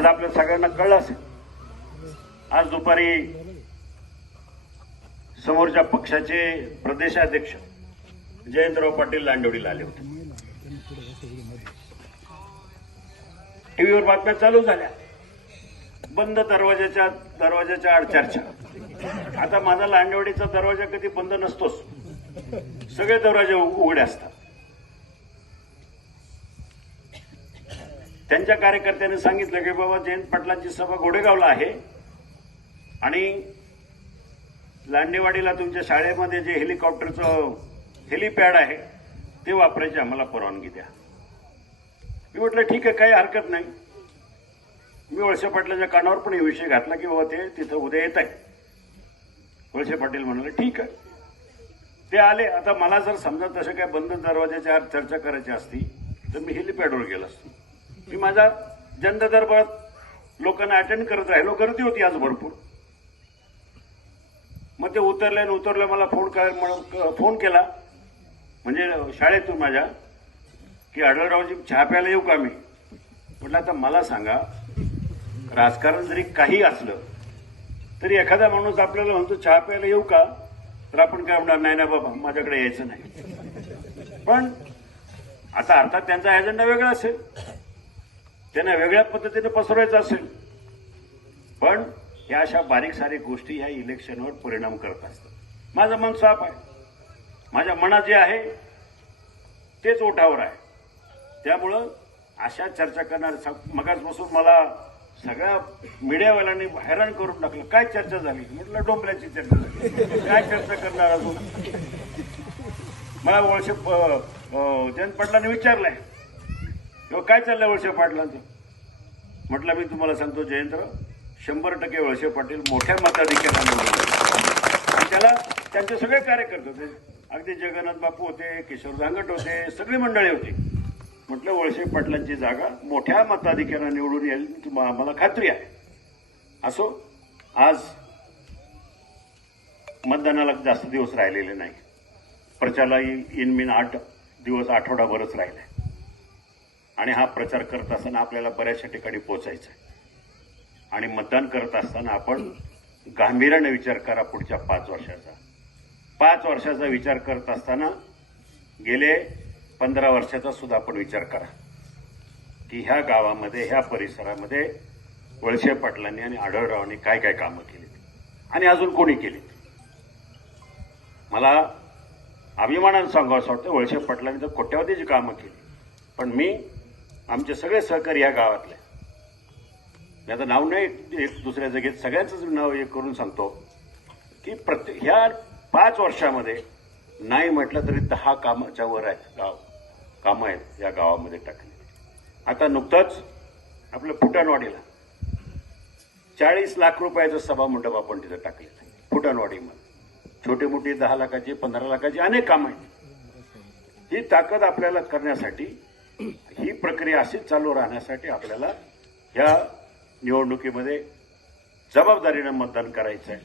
आज आपल्या सगळ्यांना कळलं असेल, आज दुपारी समोरच्या पक्षाचे प्रदेशाध्यक्ष जयंतराव पाटील लांडवडीला आले होते. टीव्हीवर बातम्या चालू झाल्या, बंद दरवाजाच्या आड चर्चा. आता माझा लांडवडीचा दरवाजा कधी बंद नसतोच, सगळे दरवाजे उघडे असतात. त्यांच्या कार्यकर्त्यांनी सांगितलं की बाबा जयंत पाटलांची सभा घोडेगावला आहे आणि लांडेवाडीला तुमच्या शाळेमध्ये जे हेलिकॉप्टरचं हेलिपॅड आहे ते वापरायची आम्हाला परवानगी द्या. मी म्हटलं ठीक आहे, काही हरकत नाही. मी वळसे पाटलाच्या कानावर पण हे विषय घातला की बाबा ते तिथं उद्या येत आहे. वळसे पाटील म्हणाले ठीक आहे. ते आले. आता मला जर समजा तसं काय बंद दरवाजाच्या आत चर्चा करायची असती तर मी हेलिपॅडवर गेलो असतो. मी माझा जनता दरबारात लोकांना अटेंड करत राहिलो, गर्दी होती आज भरपूर. मग ते उतरले मला फोन केला म्हणजे शाळेतून माझ्या की आढळरावजी चहा प्यायला येऊ का? मी म्हटलं आता मला सांगा, राजकारण जरी काही असलं तरी एखादा माणूस आपल्याला म्हणतो चहा प्यायला येऊ का, तर आपण काय म्हणणार नाही ना बाबा माझ्याकडे यायचं नाही. पण आता अर्थात त्यांचा एजेंडा वेगळा असेल, त्यांना वेगळ्या पद्धतीने पसरवायचं असेल, पण या अशा बारीक सारीक गोष्टी ह्या इलेक्शनवर परिणाम करत असतात. माझं मन साफ आहे, माझ्या मनात जे आहे तेच ओठावर आहे. त्यामुळं अशा चर्चा करणार मगाचपासून मला सगळ्या मीडियावाल्यांनी हैराण करून टाकलं. काय चर्चा झाली? म्हटलं डोंबल्याची चर्चा झाली. काय चर्चा करणार अजून? मला वळसे जयंत पाटलांनी विचारलंय किंवा काय चाललंय वळसे पाटलांचं. म्हटलं मी तुम्हाला सांगतो जयंतराव, 100% वळसे पाटील मोठ्या मताधिक्याने त्याला त्यांचे सगळे कार्यकर्ते होते, अगदी जगन्नाथ बापू होते, किशोर धांगट होते, सगळी मंडळी होती. म्हटलं वळसे पाटलांची जागा मोठ्या मताधिक्याने निवडून येईल मला खात्री आहे. असो, आज मतदानाला जास्त दिवस राहिलेले नाही. प्रचाराला इनमिन 8 दिवस, आठवडाभरच राहिले आणि हा प्रचार करत असताना आपल्याला बऱ्याचशा ठिकाणी पोहोचायचं आहे. आणि मतदान करत असताना आपण गांभीर्याने विचार करा पुढच्या 5 वर्षाचा. 5 वर्षाचा विचार करत असताना गेले 15 वर्षाचा सुद्धा आपण विचार करा की ह्या गावामध्ये, ह्या परिसरामध्ये वळसे पाटलांनी आणि आढळरावांनी काय काय कामं केली आणि अजून कोणी केली. मला अभिमानानं सांगावं असं वाटतं, वळसे पाटलांनी तर कोट्यावधीची कामं केली. पण मी आमचे सगळे सहकारी ह्या गावातले, मी आता नाव नाही एक दुसऱ्या जागेत सगळ्यांचंच नाव एक करून सांगतो की ह्या 5 वर्षामध्ये नाही म्हटलं तरी 10 कामाच्या वर आहेत कामं आहेत या गावामध्ये टाकली. आता नुकतंच आपलं फुटाणवाडीला 40 लाख रुपयाचं सभामंडप आपण तिथं टाकले. फुटाणवाडीमध्ये छोटी मोठी 10 लाखाची 15 लाखाची अनेक कामं आहेत. ही ताकद आपल्याला करण्यासाठी, ही प्रक्रिया अशीच चालू राहण्यासाठी आपल्याला या निवडणुकीमध्ये जबाबदारीनं मतदान करायचं आहे.